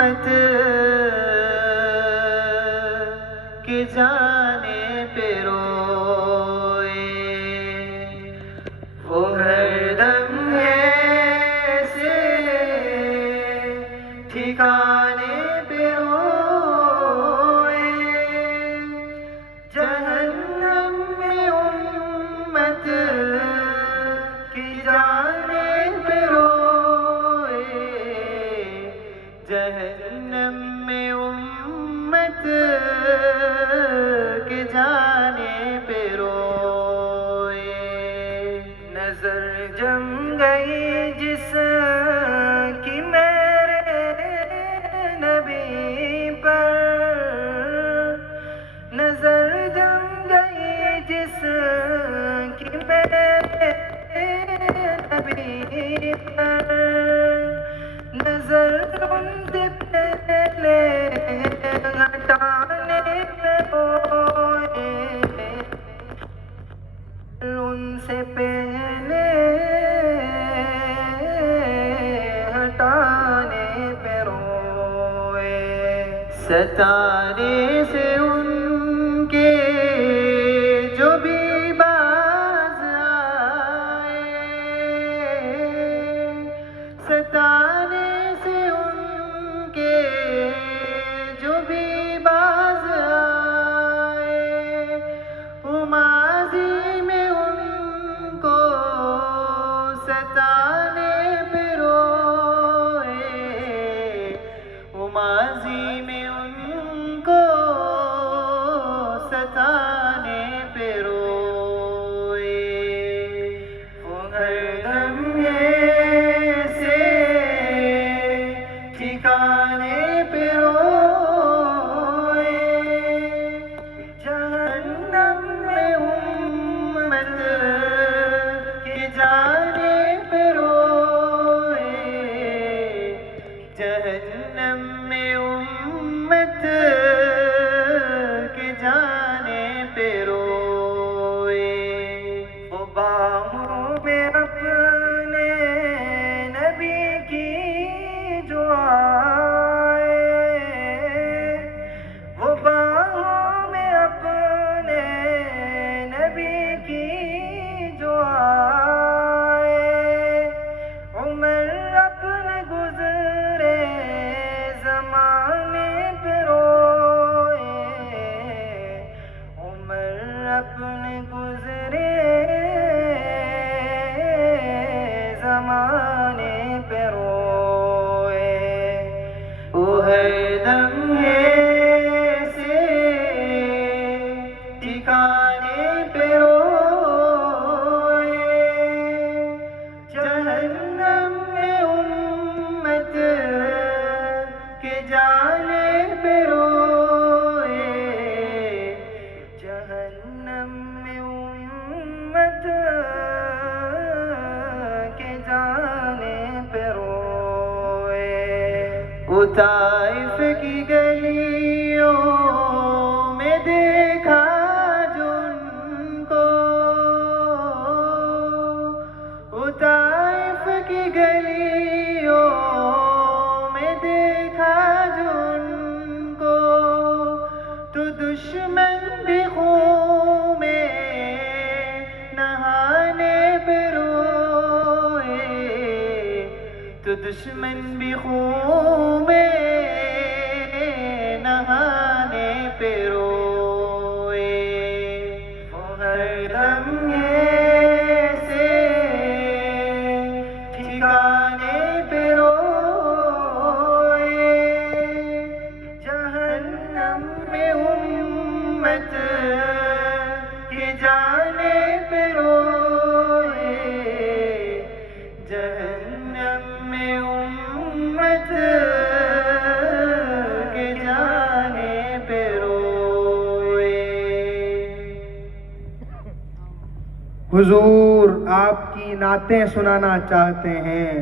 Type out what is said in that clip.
उम्मत के जाने पे रोए, वो हरदम ऐसे ठिकाने पे रोए, जहन्नम में उम्मत की जाने पे रोए, जहन्नम में उम्मत के जाने पे रोए। नजर जम गई जिस की मेरे नबी पर, नजर जम गई जिस की मेरे नबी पर, नजर उनसे पहले हटाने पे रोए, उनसे पहले हटाने पे रोए, सताने से उनके जो भी बाज आए, सताने से उनके जो भी बाज आए, वो माज़ी में उनको सताने पे रोए, वो माज़ी में उनको सताने पे रोए, वो हरदम ऐसे ठिकाने पे रोए, जहन्नम में उम्मत के जाने पे रोए, जहन्नम में उम्मत के जाने पे रोए, वो बाहों में अपने नबी की जो आए, वो बाहों में अपने नबी की जो आए, उमर अपने गुजरे ज़माने पे रोए, उमर अपने गुजरे ज़माने पे रोए, वो हरदम ऐसे ठिकाने पे रोए, जहन्नम में उम्मत के जाने पे रोए, जहन्नम में उम्मत के जाने पे रोए, वो ताइफ की गलियों में देखा जो उनको, वो ताइफ की गलियों में देखा जो उनको, तो दुश्मन भी खून में नहाने पे रोए, तो दुश्मन भी खून में नहाने पे रोए, वो हरदम ऐसे ठिकाने पे रोए, जहन्नम में उम्मत के जाने पे रोए, जहन्नम में उम्मत के जाने पे रोए। हुजूर आपकी नातें सुनाना चाहते हैं।